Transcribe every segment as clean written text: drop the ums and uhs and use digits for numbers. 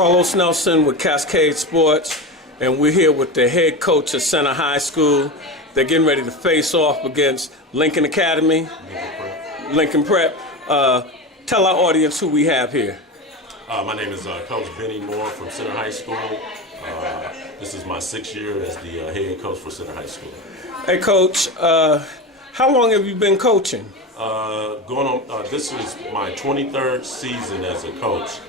Carlos Nelson with Cascade Sports, and we're here with the head coach of Center High School. They're getting ready to face off against Lincoln Academy, Lincoln Prep. Tell our audience who we have here. My name is Coach Benny Moore from Center High School. This is my 6th year as the head coach for Center High School. Hey, Coach, how long have you been coaching? This is my 23rd season as a coach.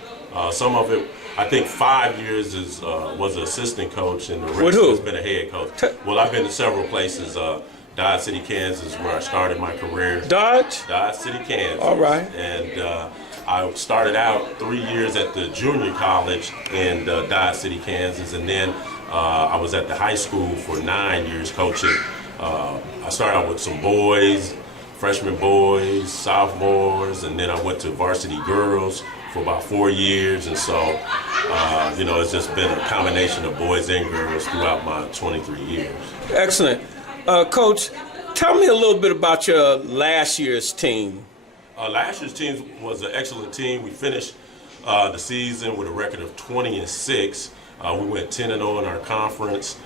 Some of it, I think 5 years was an assistant coach, and the rest has been a head coach. Well, I've been to several places. Dodge City, Kansas, where I started my career. Dodge City, Kansas. All right. And I started out 3 years at the junior college in Dodge City, Kansas, and then I was at the high school for 9 years coaching. I started out with some boys, freshman boys, sophomores, and then I went to varsity girls for about 4 years, and so it's just been a combination of boys and girls throughout my 23 years. Excellent. Coach, tell me a little bit about your last year's team. Last year's team was an excellent team. We finished the season with a record of 20-6. We went 10-0 in our conference.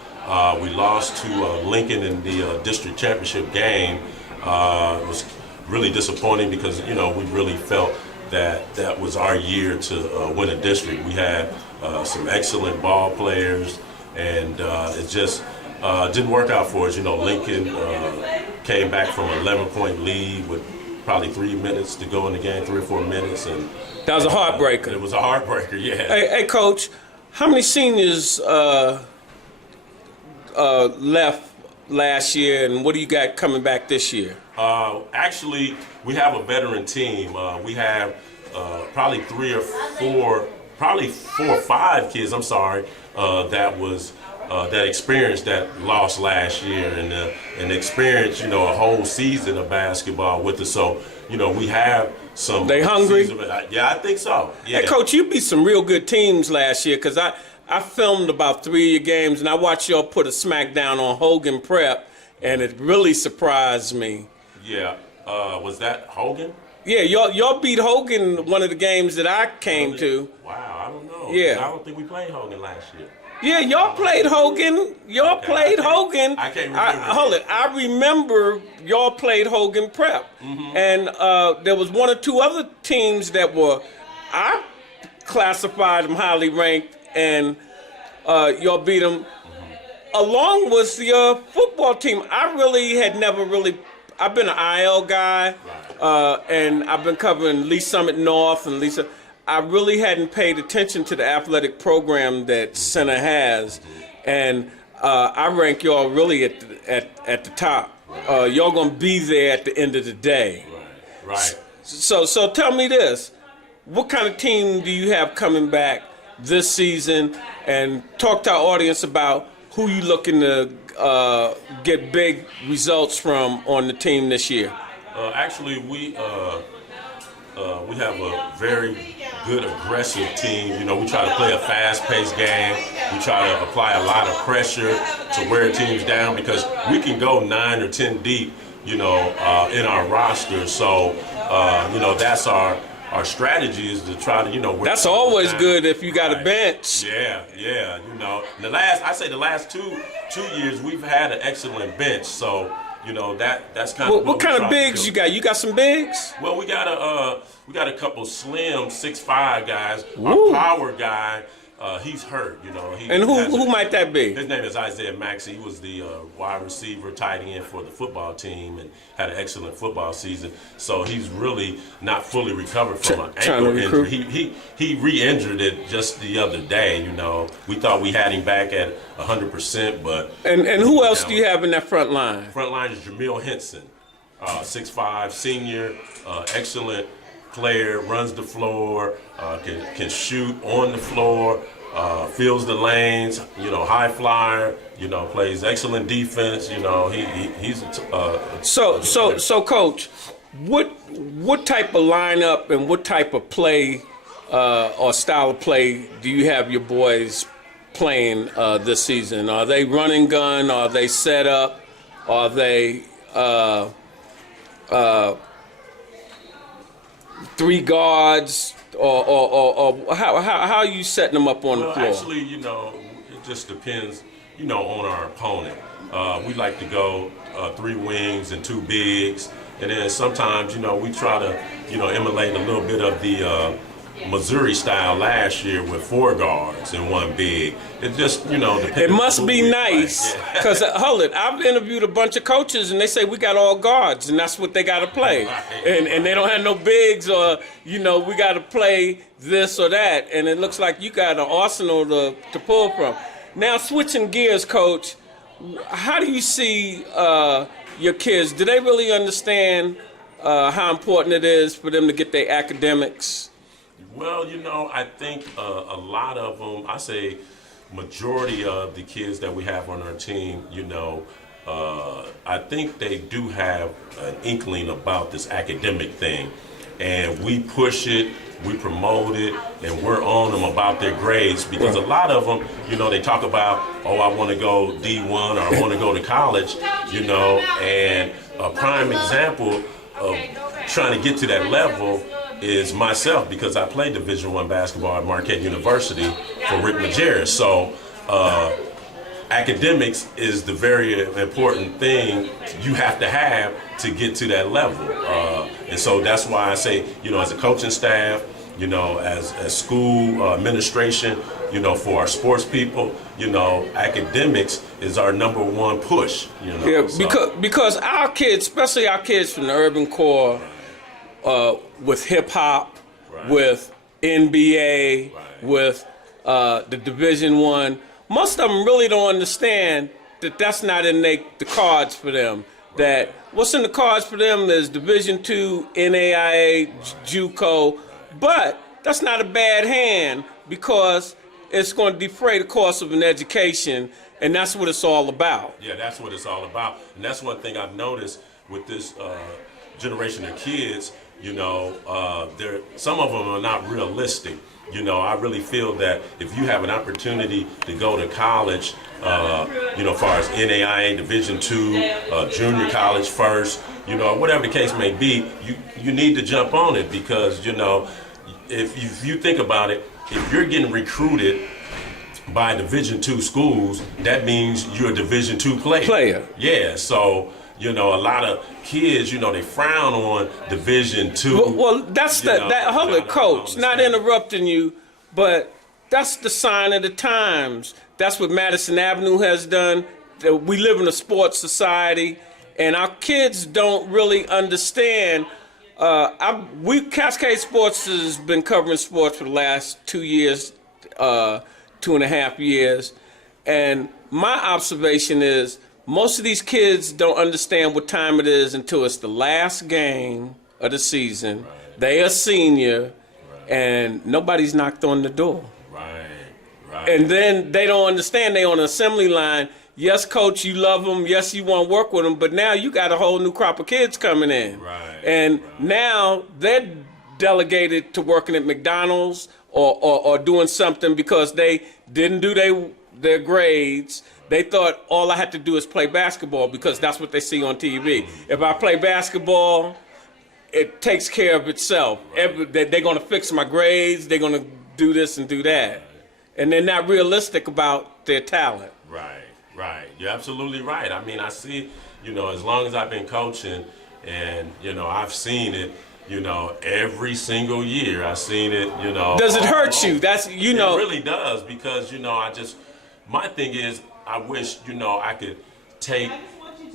We lost to Lincoln in the district championship game. It was really disappointing because we really felt that was our year to win a district. We had some excellent ball players, and it just didn't work out for us. Lincoln came back from an 11-point lead with probably 3 minutes to go in the game, 3 or 4 minutes, and that was a heartbreaker. It was a heartbreaker, yeah. Hey, Coach, how many seniors left last year, and what do you got coming back this year? Actually, we have a veteran team. We have probably 3 or 4, probably 4 or 5 kids. I'm sorry, that experienced that loss last year and experienced a whole season of basketball with us. So we have some. They hungry? Yeah, I think so. Yeah. Hey, Coach, you beat some real good teams last year because I filmed about 3 of your games and I watched y'all put a smackdown on Hogan Prep, and it really surprised me. Yeah, was that Hogan? Yeah, y'all beat Hogan one of the games that I came to. Wow, I don't know. Yeah, I don't think we played Hogan last year. Yeah, y'all played Hogan. Y'all played Hogan. I can't remember. Hold it. I remember y'all played Hogan Prep, and there was 1 or 2 other teams that I classified them highly ranked, and y'all beat them. Along with your football team, I really had never really. I've been an IL guy, and I've been covering Lee Summit North and Lisa. I really hadn't paid attention to the athletic program that Center has, and I rank y'all really at the top. Y'all gonna be there at the end of the day. Right. So tell me this: what kind of team do you have coming back this season? And talk to our audience about who you looking to get big results from on the team this year. Actually, we have a very good, aggressive team. We try to play a fast-paced game. We try to apply a lot of pressure to wear teams down because we can go 9 or 10 deep, in our roster. So, that's our strategy is to try to, wear that's always down. Good if you got a bench. Yeah. The last two years we've had an excellent bench. So. That's kind of what kind of bigs you got? You got some bigs? Well, we got a couple slim 6'5" guys. Ooh. Our power guy, he's hurt. And who might that be? His name is Isaiah Maxey. He was the wide receiver, tight end for the football team, and had an excellent football season. So he's really not fully recovered from an ankle injury. He re-injured it just the other day. We thought we had him back at 100%, but and who else do you have in that front line? Front line is Jamil Henson, 6'5", senior, excellent player, runs the floor, can shoot on the floor, fills the lanes, high flyer, plays excellent defense. He's so Coach, what type of lineup and what type of play or style of play do you have your boys playing this season? Are they running gun? Are they set up? Are they 3 guards? or how are you setting them up on the floor? Actually, it just depends, on our opponent. We like to go 3 wings and 2 bigs, and then sometimes, we try to, emulate a little bit of the Missouri style last year with 4 guards and 1 big. It just, depends. It must be nice, because hold it, I've interviewed a bunch of coaches and they say we got all guards and that's what they got to play, and they don't have no bigs, or we got to play this or that, and it looks like you got an arsenal to pull from. Now switching gears, Coach, how do you see your kids? Do they really understand how important it is for them to get their academics? Well, I think a lot of them, I say majority of the kids that we have on our team, I think they do have an inkling about this academic thing. And we push it, we promote it, and we're on them about their grades, because a lot of them, they talk about, oh, I want to go D1 or I want to go to college, and a prime example of trying to get to that level is myself, because I played Division I basketball at Marquette University for Rick Majerus. So academics is the very important thing you have to get to that level. And so that's why I say, as a coaching staff, as school administration, for our sports people, academics is our #1 push. Yeah, because our kids, especially our kids from the urban core, with hip hop, with NBA, with the Division I, most of them really don't understand that that's not in the cards for them. That what's in the cards for them is Division II, NAIA, JUCO, but that's not a bad hand, because it's going to defray the cost of an education, and that's what it's all about. Yeah, that's what it's all about. And that's one thing I've noticed with this generation of kids, some of them are not realistic. I really feel that if you have an opportunity to go to college, as far as NAIA, Division II, junior college first, whatever the case may be, you need to jump on it, because, if you think about it, if you're getting recruited by Division II schools, that means you're a Division II player. Yeah, so a lot of kids, they frown on Division II. Well, that's hold it, Coach, not interrupting you, but that's the sign of the times. That's what Madison Avenue has done. We live in a sports society, and our kids don't really understand. Cascade Sports has been covering sports for the last 2 years, 2.5 years, and my observation is most of these kids don't understand what time it is until it's the last game of the season. Right. They are senior, and nobody's knocked on the door. Right. And then they don't understand. They on an assembly line. Yes, coach, you love them. Yes, you want to work with them. But now you got a whole new crop of kids coming in. And now they're delegated to working at McDonald's or doing something because they didn't do their grades. They thought all I had to do is play basketball because that's what they see on TV. If I play basketball, it takes care of itself. They're going to fix my grades. They're going to do this and do that. And they're not realistic about their talent. Right. You're absolutely right. I mean, I see, as long as I've been coaching and, I've seen it, every single year I've seen it, Does it hurt you? It really does because, my thing is, I wish, I could take,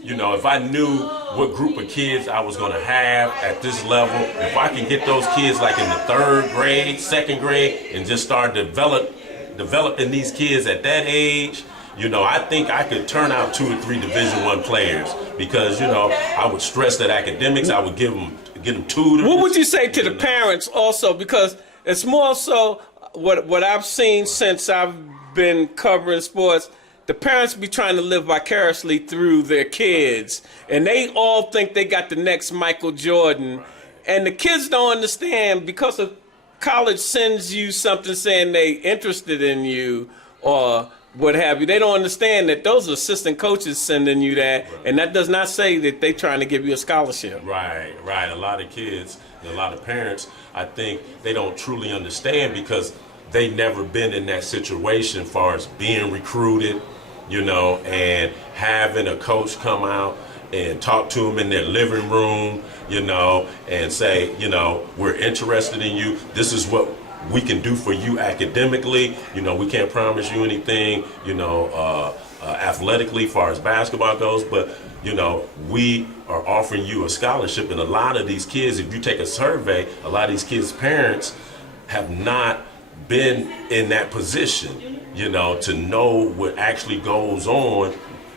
if I knew what group of kids I was going to have at this level, if I can get those kids like in the 3rd grade, 2nd grade, and just start developing these kids at that age, I think I could turn out 2 or 3 Division I players because, I would stress that academics, I would get them tutors. What would you say to the parents also? Because it's more so what I've seen since I've been covering sports. The parents be trying to live vicariously through their kids, and they all think they got the next Michael Jordan, and the kids don't understand because of college sends you something saying they interested in you or what have you. They don't understand that those are assistant coaches sending you that, and that does not say that they're trying to give you a scholarship. Right. A lot of kids, a lot of parents, I think they don't truly understand because they never been in that situation as far as being recruited, and having a coach come out and talk to them in their living room, and say, we're interested in you. This is what we can do for you academically. We can't promise you anything, athletically, as far as basketball goes, but, we are offering you a scholarship. And a lot of these kids, if you take a survey, a lot of these kids' parents have not been in that position, to know what actually goes on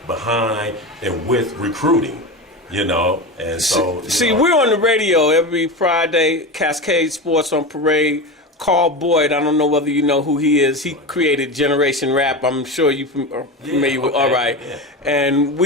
behind and with recruiting, and so. We're on the radio every Friday, Cascade Sports on Parade. Carl Boyd, I don't know whether you know who he is. He created Generation Rap. I'm sure you're familiar with. All right. Yeah. And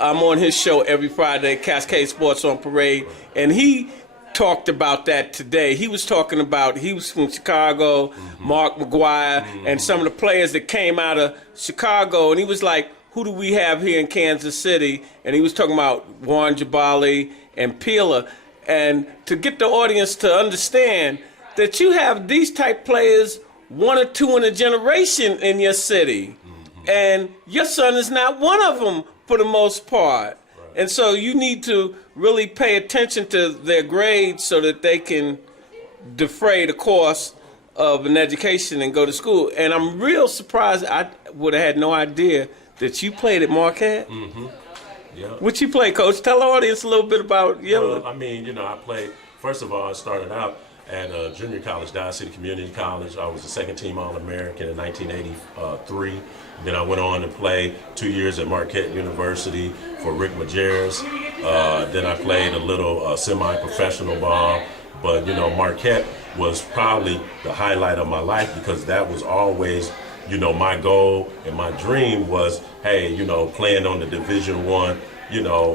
I'm on his show every Friday, Cascade Sports on Parade. And he talked about that today. He was talking about, he was from Chicago, Mark McGuire, and some of the players that came out of Chicago. And he was like, who do we have here in Kansas City? And he was talking about Warren Jabali and Peeler. And to get the audience to understand that you have these type players, one or two in a generation in your city. And your son is not one of them for the most part. And so you need to really pay attention to their grades so that they can defray the cost of an education and go to school. And I'm real surprised. I would have had no idea that you played at Marquette. Yeah. What you play, Coach? Tell the audience a little bit about Yellow. Well, I played, first of all, I started out at junior college, Dodge City Community College. I was a second-team All-American in 1983. Then I went on and played 2 years at Marquette University for Rick Majerus. Then I played a little semi-professional ball. But, Marquette was probably the highlight of my life because that was always, my goal and my dream was, hey, playing on the Division I,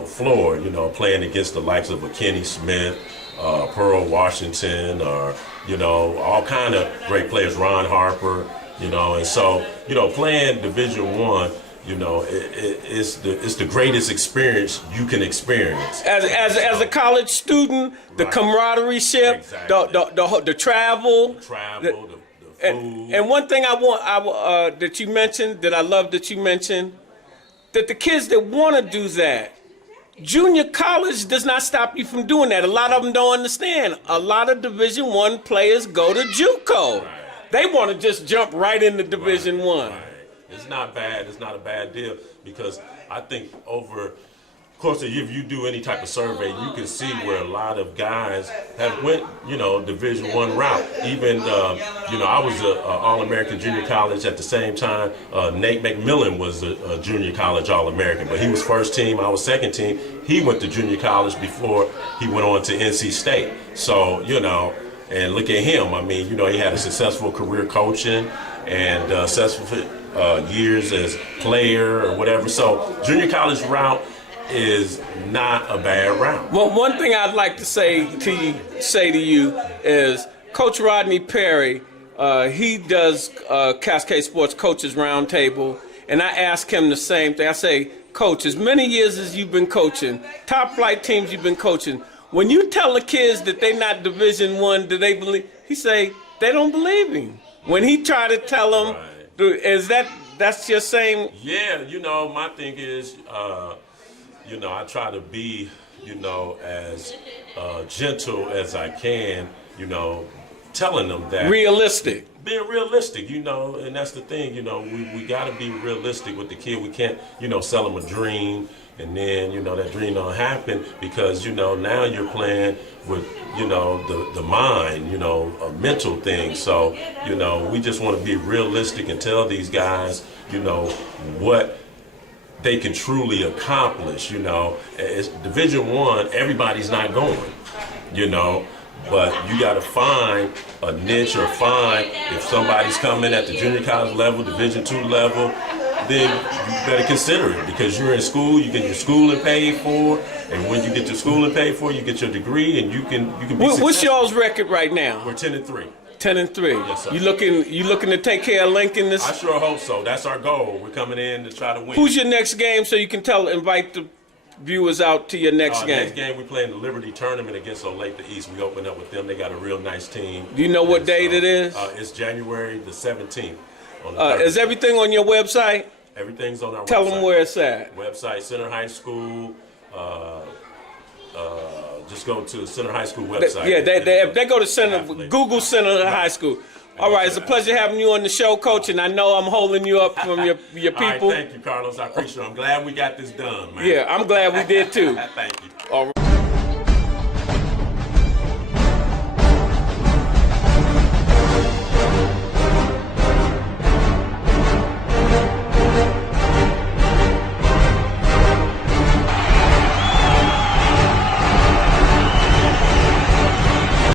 floor, playing against the likes of a Kenny Smith, Pearl Washington, or, all kind of great players, Ron Harper, and so, playing Division I, it's the greatest experience you can experience. As a college student, the camaraderie ship, exactly. the travel. The food. And one thing that you mentioned, that I love that you mentioned, that the kids that want to do that, junior college does not stop you from doing that. A lot of them don't understand. A lot of Division I players go to JUCO. Right. They want to just jump right into Division I. Right. It's not bad. It's not a bad deal because I think over the course of the year, if you do any type of survey, you can see where a lot of guys have went, Division I route. Even, I was an All-American junior college at the same time. Nate McMillan was a junior college All-American, but he was first team. I was second team. He went to junior college before he went on to NC State. So, and look at him. I mean, he had a successful career coaching and successful years as player or whatever. So, junior college route is not a bad route. Well, one thing I'd like to say to you is Coach Rodney Perry. He does Cascade Sports Coaches Roundtable, and I ask him the same thing. I say, Coach, as many years as you've been coaching, top flight teams you've been coaching, when you tell the kids that they're not Division I, do they believe? He say they don't believe him. When he try to tell them, right. Is that's your same? Yeah, my thing is. I try to be, as gentle as I can, telling them that. Realistic. Being realistic, and that's the thing, we got to be realistic with the kid. We can't, sell them a dream and then, that dream don't happen because, now you're playing with, the mind, a mental thing. So, we just want to be realistic and tell these guys, what they can truly accomplish, As Division I, everybody's not going, but you got to find a niche or find if somebody's coming at the junior college level, Division II level, then you better consider it because you're in school, you get your schooling paid for, and when you get your schooling paid for, you get your degree and you can be successful. What's y'all's record right now? We're 10-3. 10-3. Yes, sir. You looking to take care of Lincoln this? I sure hope so. That's our goal. We're coming in to try to win. Who's your next game so you can invite the viewers out to your next game? Next game we play in the Liberty Tournament against Olathe East. We open up with them. They got a real nice team. Do you know what date it is? It's January the 17th. Is everything on your website? Everything's on our website. Tell them where it's at. Website, Center High School. Just go to the Center High School website. If they go to Center, Google Center High School. All right, it's a pleasure having you on the show, Coach, and I know I'm holding you up from your people. All right, thank you, Carlos. I appreciate it. I'm glad we got this done, man. Yeah, I'm glad we did too. Thank you. All right.